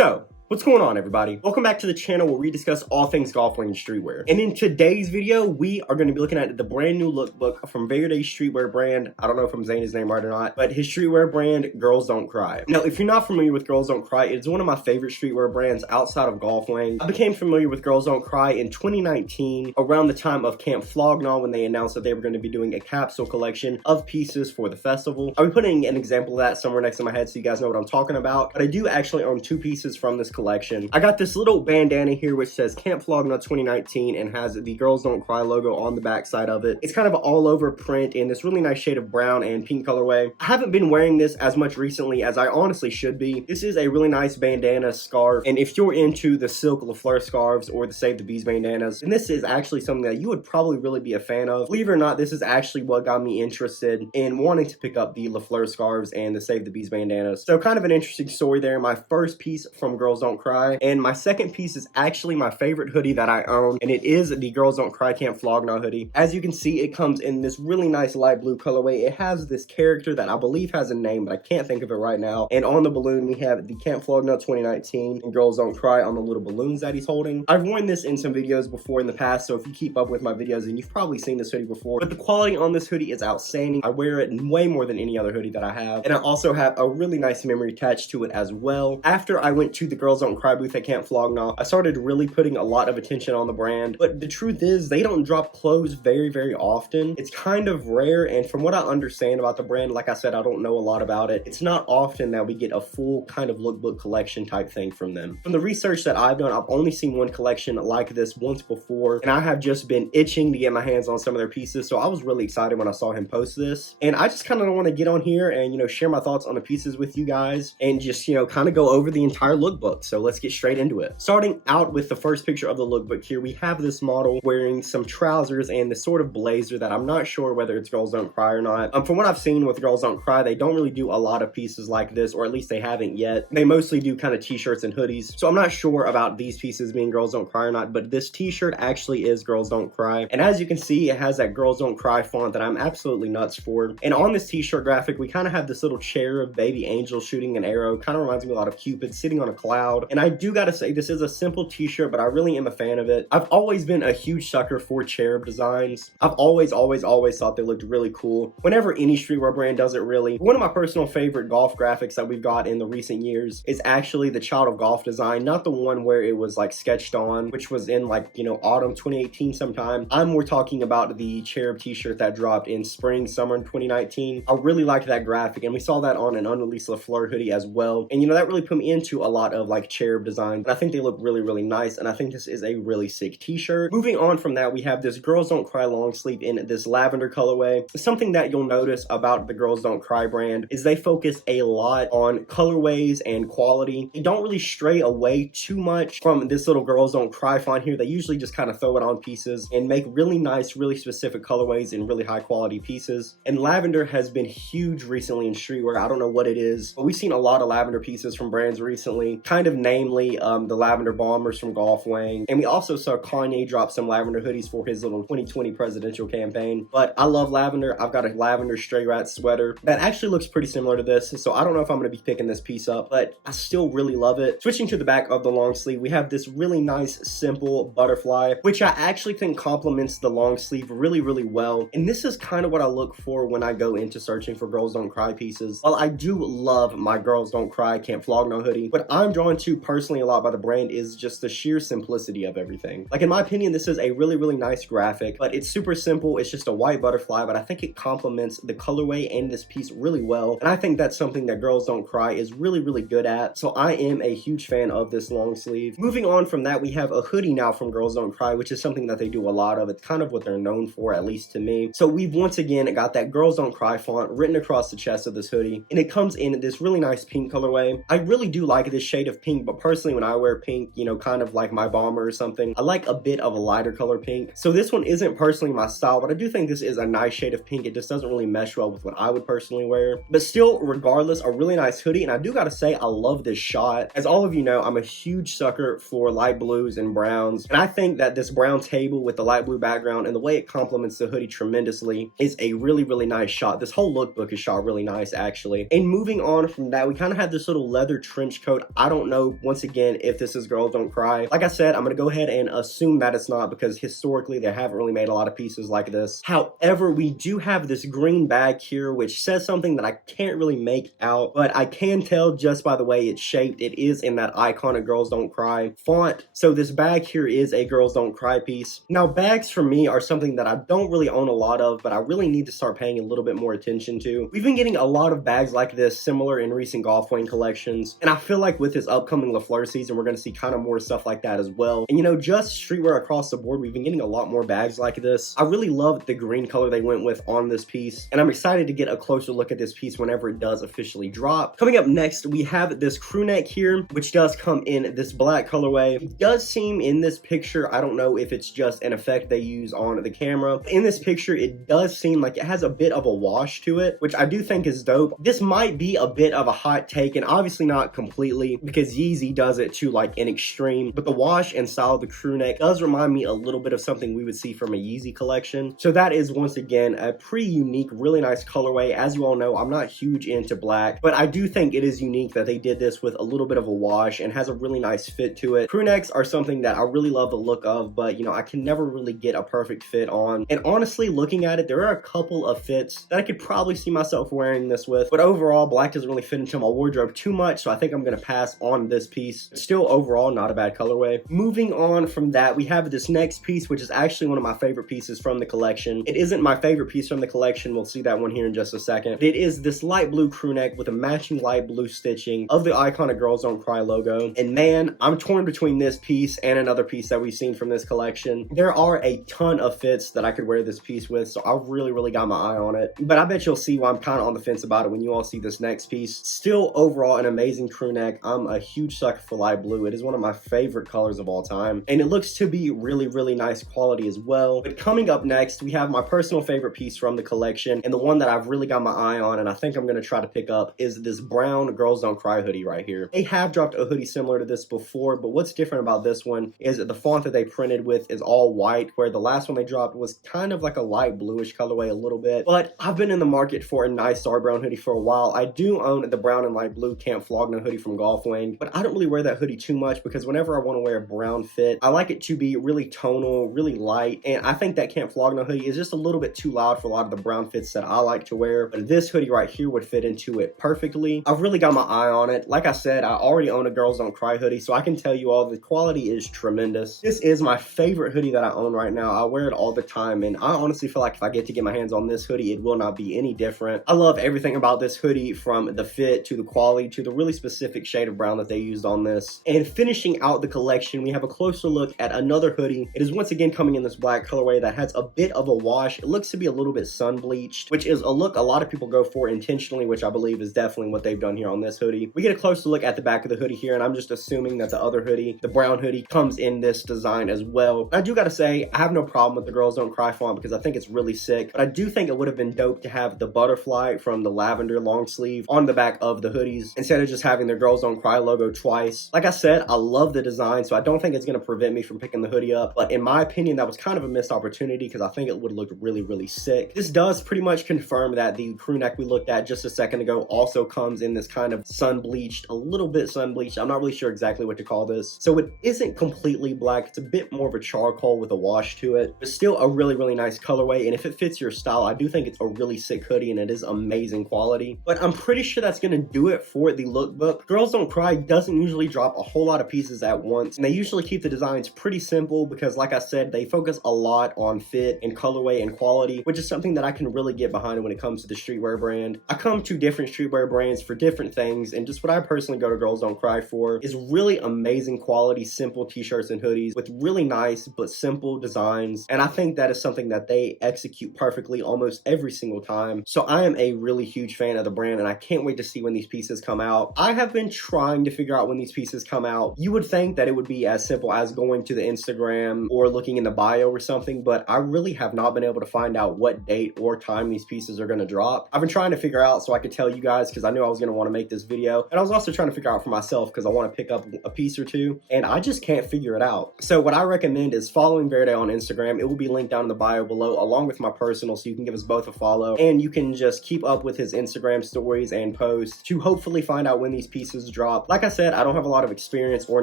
So, what's going on, everybody? Welcome back to the channel where we discuss all things golf wear and streetwear. And in today's video, we are going to be looking at the brand new lookbook from Verdy streetwear brand. I don't know if I'm saying his name right or not, but his streetwear brand, Girls Don't Cry. Now, if you're not familiar with Girls Don't Cry, it's one of my favorite streetwear brands outside of Golf Wang. I became familiar with Girls Don't Cry in 2019, around the time of Camp Flog Gnaw, when they announced that they were going to be doing a capsule collection of pieces for the festival. I'll be putting an example of that somewhere next to my head so you guys know what I'm talking about, but I do actually own two pieces from this collection. I got this little bandana here which says Camp Flog Gnaw 2019 and has the Girls Don't Cry logo on the back side of it. It's kind of an all over print in this really nice shade of brown and pink colorway. I haven't been wearing this as much recently as I honestly should be. This is a really nice bandana scarf, and if you're into the silk FLEUR scarves or the Save the Bees bandanas, then this is actually something that you would probably really be a fan of. Believe it or not, this is actually what got me interested in wanting to pick up the FLEUR scarves and the Save the Bees bandanas. So kind of an interesting story there. My first piece from Girls Don't Cry, and my second piece is actually my favorite hoodie that I own, and it is the Girls Don't Cry Camp Flog Gnaw hoodie. As you can see, it comes in this really nice light blue colorway. It has this character that I believe has a name, but I can't think of it right now. And on the balloon, we have the Camp Flog Gnaw 2019 and Girls Don't Cry on the little balloons that he's holding. I've worn this in some videos before in the past, so if you keep up with my videos, then you've probably seen this hoodie before. But the quality on this hoodie is outstanding. I wear it way more than any other hoodie that I have. And I also have a really nice memory attached to it as well. After I went to the Girls Don't Cry booth at Camp Flog Gnaw, I started really putting a lot of attention on the brand, but the truth is they don't drop clothes very often. It's kind of rare, and from what I understand about the brand, like I said, I don't know a lot about it. It's not often that we get a full kind of lookbook collection type thing from them. From the research that I've done, I've only seen one collection like this once before, and I have just been itching to get my hands on some of their pieces, so I was really excited when I saw him post this. And I just kind of want to get on here and, share my thoughts on the pieces with you guys and just, kind of go over the entire lookbook. So let's get straight into it. Starting out with the first picture of the lookbook here, we have this model wearing some trousers and this sort of blazer that I'm not sure whether it's Girls Don't Cry or not. From what I've seen with Girls Don't Cry, they don't really do a lot of pieces like this, or at least they haven't yet. They mostly do kind of t-shirts and hoodies, so I'm not sure about these pieces being Girls Don't Cry or not, but this t-shirt actually is Girls Don't Cry. And as you can see, it has that Girls Don't Cry font that I'm absolutely nuts for. And on this t-shirt graphic, we kind of have this little cherub baby angel shooting an arrow. Kind of reminds me a lot of Cupid sitting on a cloud. And I do gotta say, this is a simple t-shirt, but I really am a fan of it. I've always been a huge sucker for cherub designs. I've always thought they looked really cool whenever any streetwear brand does it, really. One of my personal favorite golf graphics that we've got in the recent years is actually the Child of Golf design, not the one where it was like sketched on, which was in like, autumn 2018 sometime. I'm more talking about the cherub t-shirt that dropped in spring, summer in 2019. I really liked that graphic, and we saw that on an unreleased FLEUR hoodie as well. And that really put me into a lot of like cherub design, and I think they look really nice, and I think this is a really sick t-shirt. Moving on from that, we have this Girls Don't Cry long sleeve in this lavender colorway. Something that you'll notice about the Girls Don't Cry brand is they focus a lot on colorways and quality. They don't really stray away too much from this little Girls Don't Cry font here. They usually just kind of throw it on pieces and make really nice, really specific colorways and really high quality pieces. And lavender has been huge recently in streetwear. I don't know what it is, but we've seen a lot of lavender pieces from brands recently, kind of namely the lavender bombers from Golf Wang. And we also saw Kanye drop some lavender hoodies for his little 2020 presidential campaign. But I love lavender. I've got a lavender Stray Rat sweater that actually looks pretty similar to this, so I don't know if I'm going to be picking this piece up, but I still really love it. Switching to the back of the long sleeve, we have this really nice simple butterfly, which I actually think complements the long sleeve really well. And this is kind of what I look for when I go into searching for Girls Don't Cry pieces. While I do love my Girls Don't Cry Camp Flog Gnaw hoodie, what I'm drawn to personally a lot by the brand is just the sheer simplicity of everything. Like, in my opinion, this is a really nice graphic, but it's super simple. It's just a white butterfly, but I think it complements the colorway and this piece really well. And I think that's something that Girls Don't Cry is really good at. So I am a huge fan of this long sleeve. Moving on from that, we have a hoodie now from Girls Don't Cry, which is something that they do a lot of. It's kind of what they're known for, at least to me. So we've once again got that Girls Don't Cry font written across the chest of this hoodie, and it comes in this really nice pink colorway. I really do like this shade of pink, but personally when I wear pink, kind of like my bomber or something, I like a bit of a lighter color pink. So this one isn't personally my style, but I do think this is a nice shade of pink. It just doesn't really mesh well with what I would personally wear. But still, regardless, a really nice hoodie, and I do gotta say I love this shot. As all of you know, I'm a huge sucker for light blues and browns, and I think that this brown table with the light blue background and the way it complements the hoodie tremendously is a really nice shot. This whole lookbook is shot really nice, actually. And moving on from that, we kind of have this little leather trench coat. I don't know dope, once again, if this is Girls Don't Cry. Like I said, I'm gonna go ahead and assume that it's not because historically they haven't really made a lot of pieces like this. However, we do have this green bag here, which says something that I can't really make out, but I can tell just by the way it's shaped. It is in that iconic Girls Don't Cry font. So this bag here is a Girls Don't Cry piece. Now, bags for me are something that I don't really own a lot of, but I really need to start paying a little bit more attention to. We've been getting a lot of bags like this similar in recent Golf Wang collections, and I feel like with this upcoming FLEUR season, we're going to see kind of more stuff like that as well. And you know, just streetwear across the board, we've been getting a lot more bags like this. I really love the green color they went with on this piece, and I'm excited to get a closer look at this piece whenever it does officially drop. Coming up next, we have this crew neck here, which does come in this black colorway. It does seem in this picture, I don't know if it's just an effect they use on the camera. In this picture, it does seem like it has a bit of a wash to it, which I do think is dope. This might be a bit of a hot take, and obviously not completely, because Yeezy does it to like an extreme, but the wash and style of the crew neck does remind me a little bit of something we would see from a Yeezy collection. So that is once again a pretty unique, really nice colorway. As you all know, I'm not huge into black, but I do think it is unique that they did this with a little bit of a wash and has a really nice fit to it. Crew necks are something that I really love the look of, but you know, I can never really get a perfect fit on. And honestly, looking at it, there are a couple of fits that I could probably see myself wearing this with, but overall, black doesn't really fit into my wardrobe too much, so I think I'm gonna pass on this piece. Still, overall, not a bad colorway. Moving on from that, we have this next piece, which is actually one of my favorite pieces from the collection. It isn't my favorite piece from the collection. We'll see that one here in just a second. It is this light blue crew neck with a matching light blue stitching of the iconic Girls Don't Cry logo. And man, I'm torn between this piece and another piece that we've seen from this collection. There are a ton of fits that I could wear this piece with, so I really got my eye on it. But I bet you'll see why I'm kind of on the fence about it when you all see this next piece. Still, overall, an amazing crew neck. I'm a huge sucker for light blue. It is one of my favorite colors of all time, and it looks to be really nice quality as well. But coming up next, we have my personal favorite piece from the collection, and the one that I've really got my eye on, and I think I'm going to try to pick up, is this brown Girls Don't Cry hoodie right here. They have dropped a hoodie similar to this before, but what's different about this one is that the font that they printed with is all white, where the last one they dropped was kind of like a light bluish colorway a little bit. But I've been in the market for a nice dark brown hoodie for a while. I do own the brown and light blue Camp Flog Gnaw hoodie from Golf Wang, but I don't really wear that hoodie too much because whenever I want to wear a brown fit, I like it to be really tonal, really light, and I think that Camp Flog Gnaw hoodie is just a little bit too loud for a lot of the brown fits that I like to wear, but this hoodie right here would fit into it perfectly. I've really got my eye on it. Like I said, I already own a Girls Don't Cry hoodie, so I can tell you all the quality is tremendous. This is my favorite hoodie that I own right now. I wear it all the time, and I honestly feel like if I get to get my hands on this hoodie, it will not be any different. I love everything about this hoodie, from the fit to the quality to the really specific shade of brown that they used on this. And finishing out the collection, we have a closer look at another hoodie. It is once again coming in this black colorway that has a bit of a wash. It looks to be a little bit sun bleached, which is a look a lot of people go for intentionally, which I believe is definitely what they've done here on this hoodie. We get a closer look at the back of the hoodie here, and I'm just assuming that the other hoodie, the brown hoodie, comes in this design as well. I do gotta say, I have no problem with the Girls Don't Cry font because I think it's really sick, but I do think it would have been dope to have the butterfly from the lavender long sleeve on the back of the hoodies instead of just having the Girls Don't Cry logo twice. Like I said, I love the design, so I don't think it's gonna prevent me from picking the hoodie up, but in my opinion, that was kind of a missed opportunity because I think it would look really sick. This does pretty much confirm that the crew neck we looked at just a second ago also comes in this kind of sun bleached, a little bit sun bleached. I'm not really sure exactly what to call this. So it isn't completely black. It's a bit more of a charcoal with a wash to it, but still a really nice colorway. And if it fits your style, I do think it's a really sick hoodie and it is amazing quality. But I'm pretty sure that's gonna do it for the lookbook. Girls Don't Cry doesn't usually drop a whole lot of pieces at once, and they usually keep the designs pretty simple because, like I said, they focus a lot on fit and colorway and quality, which is something that I can really get behind when it comes to the streetwear brand. I come to different streetwear brands for different things, and just what I personally go to Girls Don't Cry for is really amazing quality, simple t-shirts and hoodies with really nice but simple designs, and I think that is something that they execute perfectly almost every single time. So I am a really huge fan of the brand, and I can't wait to see when these pieces come out. I have been trying to figure out when these pieces come out. You would think that it would be as simple as going to the Instagram or looking in the bio or something, but I really have not been able to find out what date or time these pieces are going to drop. I've been trying to figure out so I could tell you guys because I knew I was going to want to make this video, and I was also trying to figure out for myself because I want to pick up a piece or two, and I just can't figure it out. So what I recommend is following Verdy on Instagram. It will be linked down in the bio below along with my personal, so you can give us both a follow, and you can just keep up with his Instagram stories and posts to hopefully find out when these pieces drop. Like I said, I don't have a lot of experience or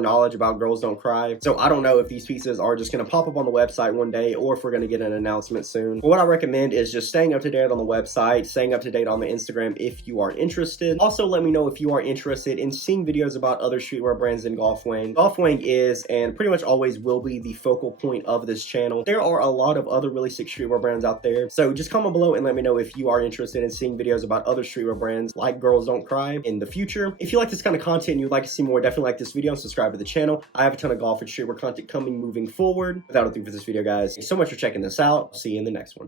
knowledge about Girls Don't Cry, so I don't know if these pieces are just going to pop up on the website one day or if we're going to get an announcement soon. But what I recommend is just staying up to date on the website, staying up to date on the Instagram if you are interested. Also, let me know if you are interested in seeing videos about other streetwear brands in Golf Wang. Golf Wang is, and pretty much always will be, the focal point of this channel. There are a lot of other really sick streetwear brands out there, so just comment below and let me know if you are interested in seeing videos about other streetwear brands like Girls Don't Cry in the future. If you like this kind of content and you'd like to see more, definitely like this video and subscribe to the channel. I have a ton of golf and streetwear content coming moving forward. That'll do for this video, guys. Thanks so much for checking this out. See you in the next one.